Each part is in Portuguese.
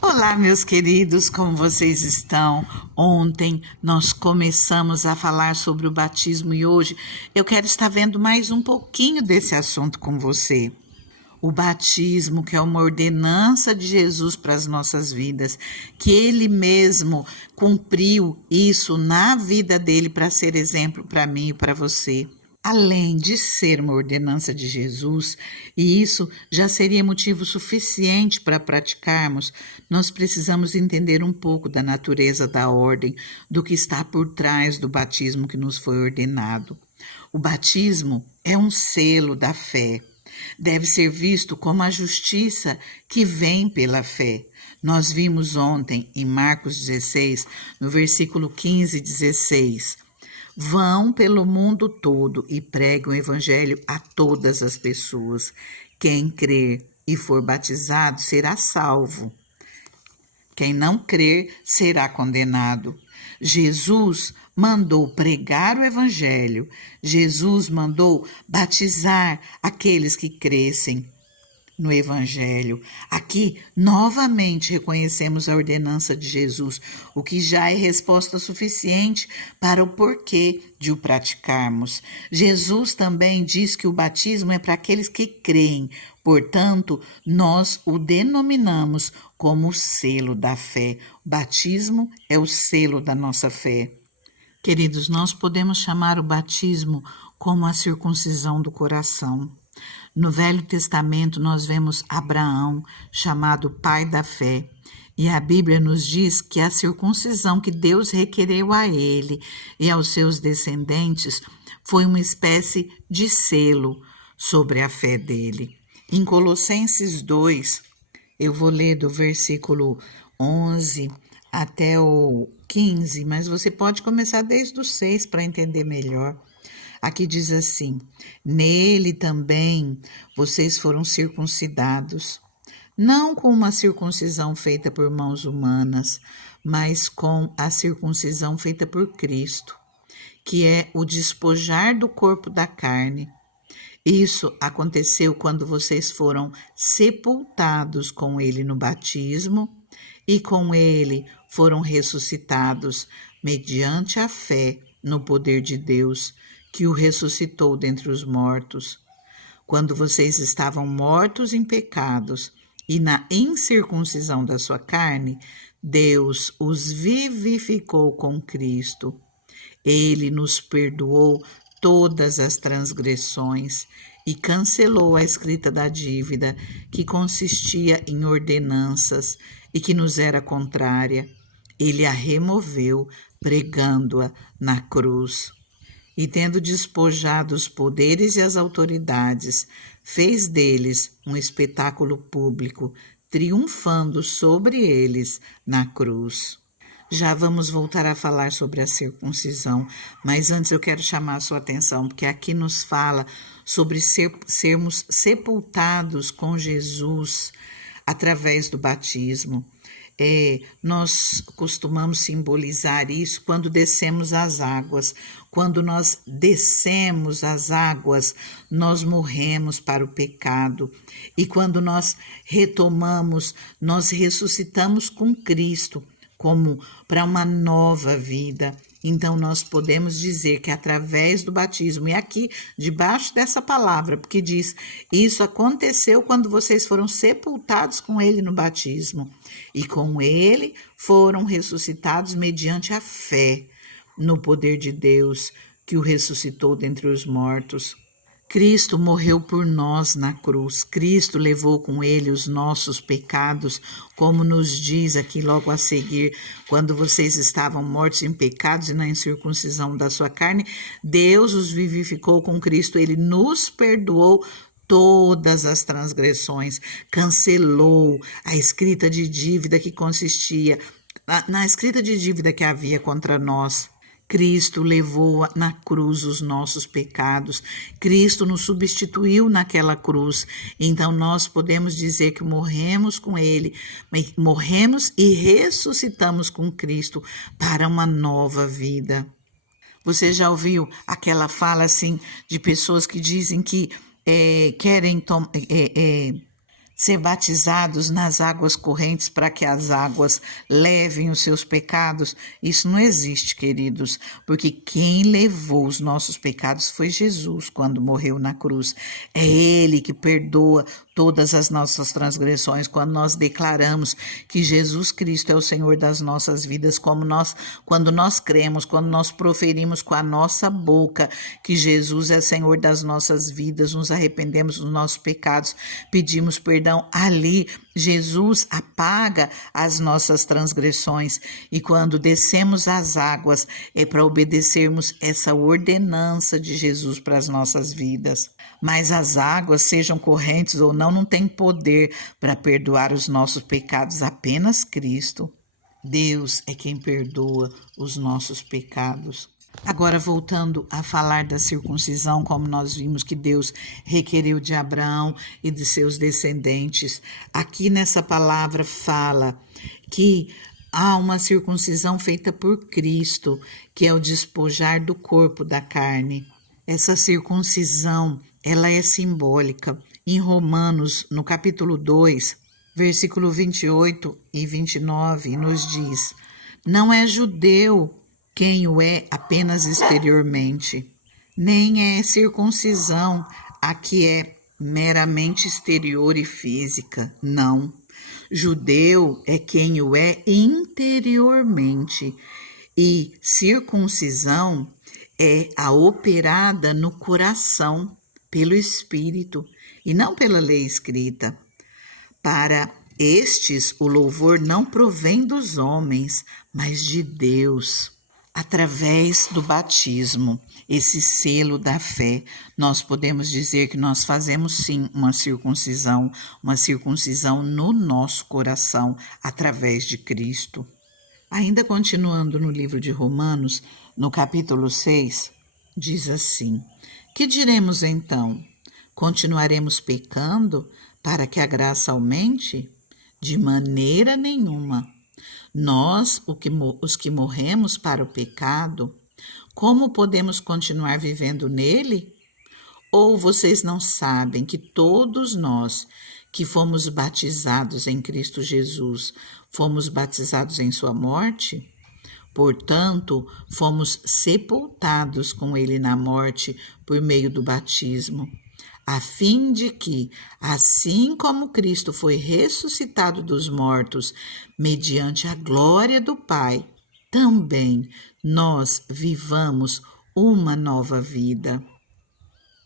Olá, meus queridos, como vocês estão? Ontem nós começamos a falar sobre o batismo e hoje eu quero estar vendo mais um pouquinho desse assunto com você. O batismo, que é uma ordenança de Jesus para as nossas vidas, que ele mesmo cumpriu isso na vida dele para ser exemplo para mim e para você. Além de ser uma ordenança de Jesus, e isso já seria motivo suficiente para praticarmos, nós precisamos entender um pouco da natureza da ordem, do que está por trás do batismo que nos foi ordenado. O batismo é um selo da fé. Deve ser visto como a justiça que vem pela fé. Nós vimos ontem em Marcos 16, no versículo 15 e 16. Vão pelo mundo todo e preguem o evangelho a todas as pessoas. Quem crer e for batizado será salvo. Quem não crer será condenado. Jesus mandou pregar o evangelho. Jesus mandou batizar aqueles que crescem no Evangelho. Aqui, novamente, reconhecemos a ordenança de Jesus, o que já é resposta suficiente para o porquê de o praticarmos. Jesus também diz que o batismo é para aqueles que creem, portanto, nós o denominamos como o selo da fé. O batismo é o selo da nossa fé. Queridos, nós podemos chamar o batismo como a circuncisão do coração. No Velho Testamento, nós vemos Abraão, chamado pai da fé, e a Bíblia nos diz que a circuncisão que Deus requereu a ele e aos seus descendentes foi uma espécie de selo sobre a fé dele. Em Colossenses 2, eu vou ler do versículo 11 até o 15, mas você pode começar desde o 6 para entender melhor. Aqui diz assim: nele também vocês foram circuncidados, não com uma circuncisão feita por mãos humanas, mas com a circuncisão feita por Cristo, que é o despojar do corpo da carne. Isso aconteceu quando vocês foram sepultados com ele no batismo e com ele foram ressuscitados mediante a fé no poder de Deus, que o ressuscitou dentre os mortos. Quando vocês estavam mortos em pecados e na incircuncisão da sua carne, Deus os vivificou com Cristo. Ele nos perdoou todas as transgressões e cancelou a escrita da dívida que consistia em ordenanças e que nos era contrária. Ele a removeu, pregando-a na cruz. E tendo despojado os poderes e as autoridades, fez deles um espetáculo público, triunfando sobre eles na cruz. Já vamos voltar a falar sobre a circuncisão, mas antes eu quero chamar a sua atenção, porque aqui nos fala sobre sermos sepultados com Jesus através do batismo. Nós costumamos simbolizar isso quando descemos as águas. Quando nós descemos as águas, nós morremos para o pecado. E quando nós retomamos, nós ressuscitamos com Cristo, como para uma nova vida. Então, nós podemos dizer que através do batismo, e aqui debaixo dessa palavra, porque diz: isso aconteceu quando vocês foram sepultados com ele no batismo, e com ele foram ressuscitados mediante a fé no poder de Deus, que o ressuscitou dentre os mortos. Cristo morreu por nós na cruz. Cristo levou com ele os nossos pecados, como nos diz aqui logo a seguir: quando vocês estavam mortos em pecados e na incircuncisão da sua carne, Deus os vivificou com Cristo. Ele nos perdoou todas as transgressões, cancelou a escrita de dívida que consistia na escrita de dívida que havia contra nós. Cristo levou na cruz os nossos pecados. Cristo nos substituiu naquela cruz. Então nós podemos dizer que morremos com ele, morremos e ressuscitamos com Cristo para uma nova vida. Você já ouviu aquela fala assim de pessoas que dizem que querem ser batizados nas águas correntes para que as águas levem os seus pecados. Isso não existe, queridos, porque quem levou os nossos pecados foi Jesus quando morreu na cruz. É Ele que perdoa todas as nossas transgressões quando nós declaramos que Jesus Cristo é o Senhor das nossas vidas, quando nós cremos, quando nós proferimos com a nossa boca que Jesus é Senhor das nossas vidas, nos arrependemos dos nossos pecados, pedimos perdão, ali Jesus apaga as nossas transgressões, e quando descemos as águas é para obedecermos essa ordenança de Jesus para as nossas vidas. Mas as águas, sejam correntes ou não tem poder para perdoar os nossos pecados, apenas Cristo. Deus é quem perdoa os nossos pecados. Agora, voltando a falar da circuncisão, como nós vimos que Deus requereu de Abraão e de seus descendentes, aqui nessa palavra fala que há uma circuncisão feita por Cristo, que é o despojar do corpo da carne. Essa circuncisão, ela é simbólica. Em Romanos, no capítulo 2, versículo 28 e 29, nos diz: não é judeu quem o é apenas exteriormente, nem é circuncisão a que é meramente exterior e física, não. Judeu é quem o é interiormente, e circuncisão é a operada no coração, pelo Espírito, e não pela lei escrita. Para estes, o louvor não provém dos homens, mas de Deus. Através do batismo, esse selo da fé, nós podemos dizer que nós fazemos sim uma circuncisão no nosso coração, através de Cristo. Ainda continuando no livro de Romanos, no capítulo 6, diz assim: que diremos então? Continuaremos pecando para que a graça aumente? De maneira nenhuma. Nós, os que morremos para o pecado, como podemos continuar vivendo nele? Ou vocês não sabem que todos nós que fomos batizados em Cristo Jesus, fomos batizados em sua morte? Portanto, fomos sepultados com ele na morte por meio do batismo, a fim de que, assim como Cristo foi ressuscitado dos mortos, mediante a glória do Pai, também nós vivamos uma nova vida.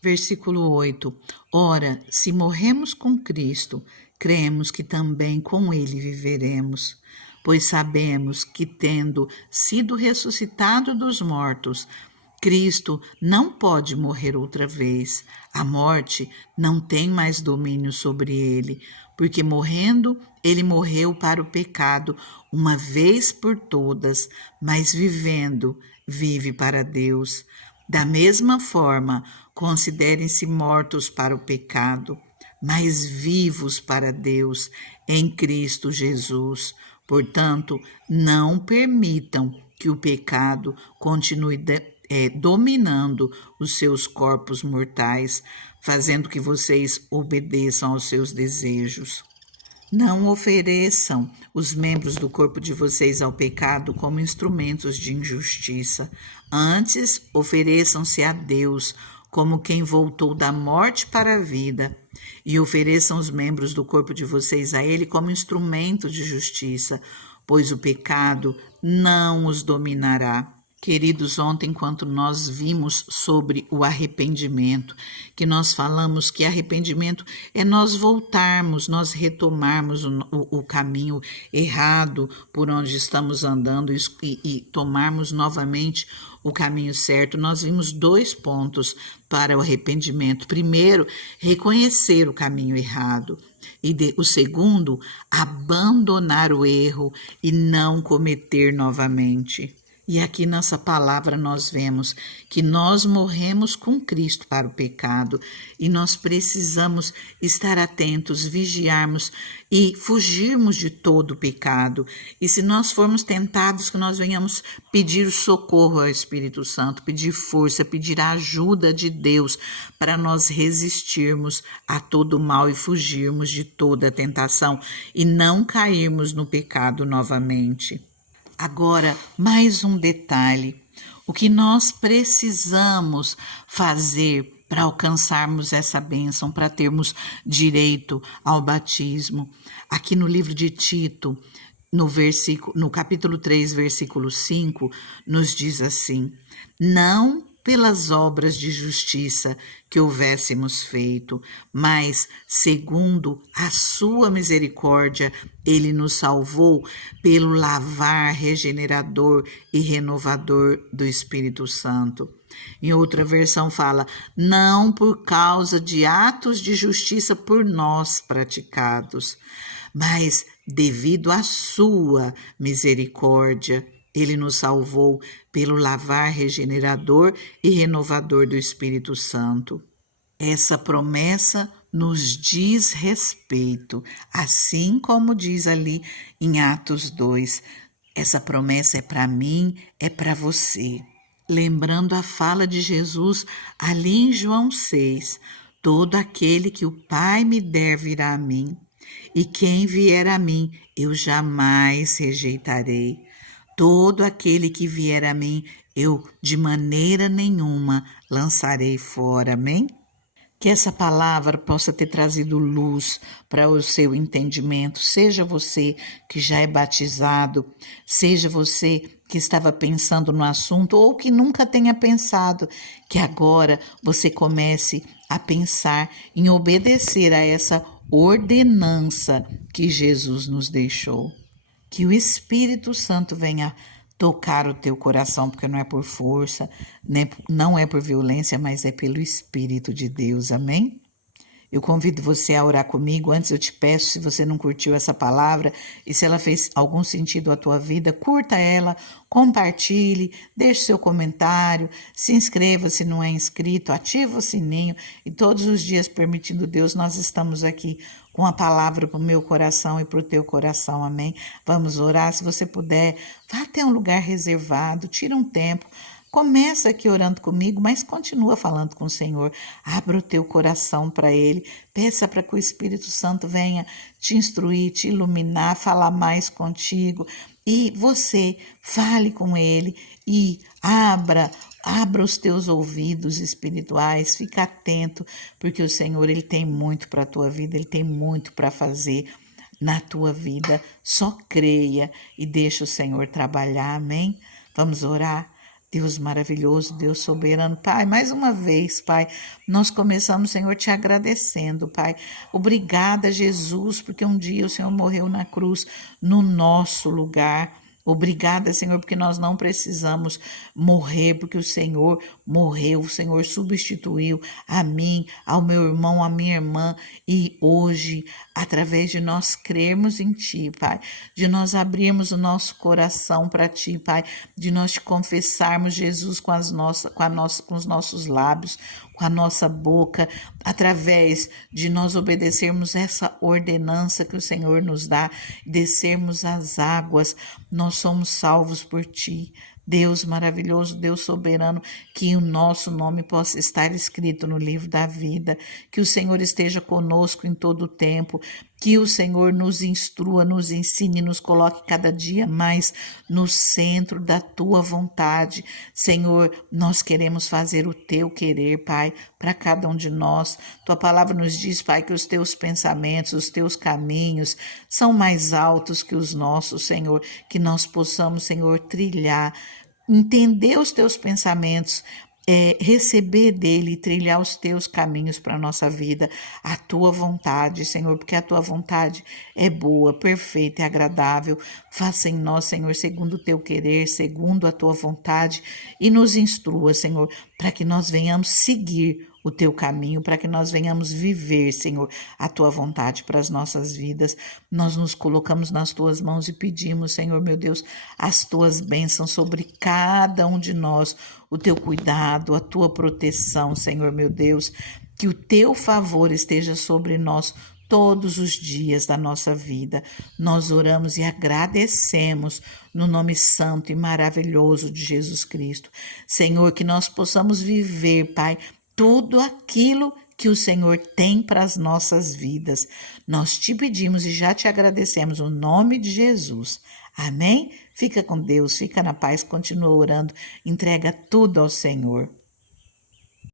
Versículo 8. Ora, se morremos com Cristo, cremos que também com ele viveremos, pois sabemos que, tendo sido ressuscitado dos mortos, Cristo não pode morrer outra vez. A morte não tem mais domínio sobre ele, porque morrendo, ele morreu para o pecado uma vez por todas, mas vivendo, vive para Deus. Da mesma forma, considerem-se mortos para o pecado, mas vivos para Deus em Cristo Jesus. Portanto, não permitam que o pecado continue dominando os seus corpos mortais, fazendo que vocês obedeçam aos seus desejos. Não ofereçam os membros do corpo de vocês ao pecado como instrumentos de injustiça. Antes, ofereçam-se a Deus como quem voltou da morte para a vida, e ofereçam os membros do corpo de vocês a Ele como instrumento de justiça, pois o pecado não os dominará. Queridos, ontem, enquanto nós vimos sobre o arrependimento, que nós falamos que arrependimento é nós voltarmos, nós retomarmos o caminho errado por onde estamos andando e tomarmos novamente o caminho certo. Nós vimos 2 pontos para o arrependimento. Primeiro, reconhecer o caminho errado. E o segundo, abandonar o erro e não cometer novamente. E aqui nessa palavra nós vemos que nós morremos com Cristo para o pecado e nós precisamos estar atentos, vigiarmos e fugirmos de todo o pecado. E se nós formos tentados, que nós venhamos pedir socorro ao Espírito Santo, pedir força, pedir a ajuda de Deus para nós resistirmos a todo o mal e fugirmos de toda a tentação e não cairmos no pecado novamente. Agora, mais um detalhe: o que nós precisamos fazer para alcançarmos essa bênção, para termos direito ao batismo. Aqui no livro de Tito, no capítulo 3, versículo 5, nos diz assim: não pelas obras de justiça que houvéssemos feito, mas, segundo a sua misericórdia, ele nos salvou pelo lavar regenerador e renovador do Espírito Santo. Em outra versão fala, não por causa de atos de justiça por nós praticados, mas devido à sua misericórdia, ele nos salvou pelo lavar regenerador e renovador do Espírito Santo. Essa promessa nos diz respeito, assim como diz ali em Atos 2. Essa promessa é para mim, é para você. Lembrando a fala de Jesus ali em João 6, todo aquele que o Pai me der virá a mim, e quem vier a mim eu jamais rejeitarei. Todo aquele que vier a mim, eu de maneira nenhuma lançarei fora. Amém? Que essa palavra possa ter trazido luz para o seu entendimento, seja você que já é batizado, seja você que estava pensando no assunto ou que nunca tenha pensado, que agora você comece a pensar em obedecer a essa ordenança que Jesus nos deixou. Que o Espírito Santo venha tocar o teu coração, porque não é por força, não é por violência, mas é pelo Espírito de Deus, amém? Eu convido você a orar comigo. Antes eu te peço, se você não curtiu essa palavra e se ela fez algum sentido à tua vida, curta ela, compartilhe, deixe seu comentário, se inscreva se não é inscrito, ativa o sininho e todos os dias, permitindo Deus, nós estamos aqui com a palavra para o meu coração e para o teu coração, amém? Vamos orar, se você puder, vá até um lugar reservado, tira um tempo, começa aqui orando comigo, mas continua falando com o Senhor. Abra o teu coração para Ele. Peça para que o Espírito Santo venha te instruir, te iluminar, falar mais contigo. E você fale com Ele e abra os teus ouvidos espirituais. Fica atento, porque o Senhor, Ele tem muito para a tua vida, Ele tem muito para fazer na tua vida. Só creia e deixa o Senhor trabalhar, amém? Vamos orar? Deus maravilhoso, Deus soberano, Pai, mais uma vez, Pai, nós começamos, Senhor, te agradecendo, Pai. Obrigada, Jesus, porque um dia o Senhor morreu na cruz no nosso lugar. Obrigada, Senhor, porque nós não precisamos morrer, porque o Senhor morreu, o Senhor substituiu a mim, ao meu irmão, à minha irmã, e hoje, através de nós crermos em Ti, Pai, de nós abrirmos o nosso coração para Ti, Pai, de nós te confessarmos, Jesus, com os nossos lábios, com a nossa boca, através de nós obedecermos essa ordenança que o Senhor nos dá, descermos as águas, nós somos salvos por Ti. Deus maravilhoso, Deus soberano, que o nosso nome possa estar escrito no livro da vida, que o Senhor esteja conosco em todo o tempo, que o Senhor nos instrua, nos ensine, nos coloque cada dia mais no centro da Tua vontade. Senhor, nós queremos fazer o Teu querer, Pai, para cada um de nós. Tua palavra nos diz, Pai, que os Teus pensamentos, os Teus caminhos são mais altos que os nossos, Senhor, que nós possamos, Senhor, trilhar, entender os Teus pensamentos, receber dele e trilhar os teus caminhos para a nossa vida, a tua vontade, Senhor, porque a tua vontade é boa, perfeita e agradável. Faça em nós, Senhor, segundo o teu querer, segundo a tua vontade, e nos instrua, Senhor, para que nós venhamos seguir o teu caminho, para que nós venhamos viver, Senhor, a tua vontade para as nossas vidas. Nós nos colocamos nas tuas mãos e pedimos, Senhor, meu Deus, as tuas bênçãos sobre cada um de nós, o teu cuidado, a tua proteção, Senhor, meu Deus, que o teu favor esteja sobre nós todos os dias da nossa vida. Nós oramos e agradecemos no nome santo e maravilhoso de Jesus Cristo. Senhor, que nós possamos viver, Pai, tudo aquilo que o Senhor tem para as nossas vidas. Nós te pedimos e já te agradecemos no nome de Jesus. Amém? Fica com Deus, fica na paz, continua orando, entrega tudo ao Senhor.